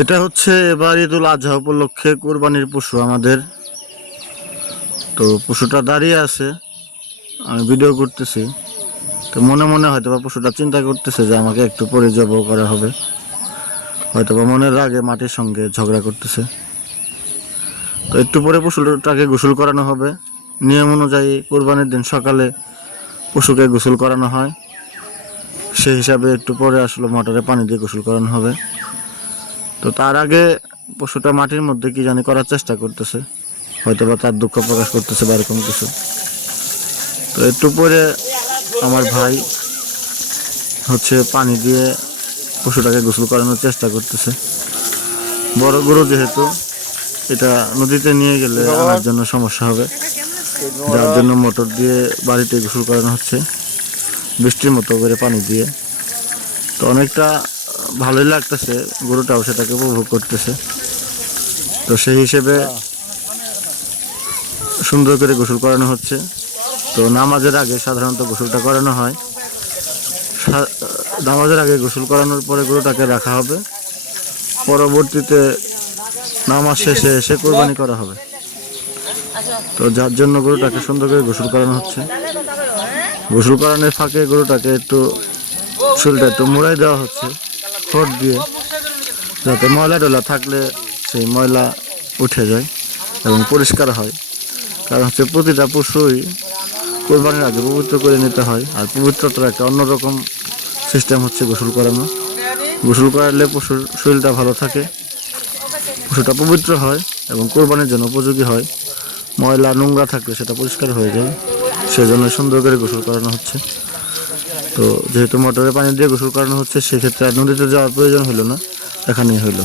এটা হচ্ছে এবার ঈদুল আজহা উপলক্ষে কোরবানির পশু আমাদের। তো পশুটা দাঁড়িয়ে আছে, আমি ভিডিও করতেছি। তো মনে মনে হয়তো বা পশুটা চিন্তা করতেছে যে আমাকে একটু পরে জবাই করা হবে, হয়তো বা মনের রাগে মাটির সঙ্গে ঝগড়া করতেছে। তো একটু পরে পশুটাকে গোসল করানো হবে। নিয়ম অনুযায়ী কোরবানির দিন সকালে পশুকে গোসল করানো হয়, সেই হিসাবে একটু পরে আসলে মোটরে পানি দিয়ে গোসল করানো হবে। তো তার আগে পশুটা মাটির মধ্যে কি জানি করার চেষ্টা করতেছে, হয়তো বা তার দুঃখ প্রকাশ করতেছে বা এরকম কিছু। তো একটু পরে আমার ভাই হচ্ছে পানি দিয়ে পশুটাকে গোসল করানোর চেষ্টা করতেছে। বড় গরু যেহেতু, এটা নদীতে নিয়ে গেলে আনার জন্য সমস্যা হবে, যার জন্য মোটর দিয়ে বাড়িতে গোসল করানো হচ্ছে বৃষ্টির মতো করে পানি দিয়ে। তো অনেকটা ভালোই লাগতেছে, গরুটাও সেটাকে উপভোগ করতেছে। তো সেই হিসেবে সুন্দর করে গোসল করানো হচ্ছে। তো নামাজের আগে সাধারণত গোসলটা করানো হয়। নামাজের আগে গোসল করানোর পরে গরুটাকে রাখা হবে, পরবর্তীতে নামাজ শেষে এসে কোরবানি করা হবে। তো যার জন্য গরুটাকে সুন্দর করে গোসল করানো হচ্ছে। গোসল করানোর ফাঁকে গরুটাকে একটু শরীরটা একটু মুড়াই দেওয়া হচ্ছে খড় দিয়ে, যাতে ময়লা টয়লা থাকলে সেই ময়লা উঠে যায় এবং পরিষ্কার হয়। কারণ হচ্ছে প্রতিটা পশুই কোরবানির আগে পবিত্র করে নিতে হয়, আর পবিত্রতার একটা অন্যরকম সিস্টেম হচ্ছে গোসল করানো। গোসল করালে পশুর শরীরটা ভালো থাকে, পশুটা পবিত্র হয় এবং কোরবানির জন্য উপযোগী হয়। ময়লা নোংরা থাকলে সেটা পরিষ্কার হয়ে যায়, সেজন্য সুন্দর করে গোসল করানো হচ্ছে। তো যেহেতু মোটরে পানি দিয়ে গোসল করানো হচ্ছে, সেক্ষেত্রে আর নদীতে যাওয়ার প্রয়োজন হলো না, এখানেই হইলো।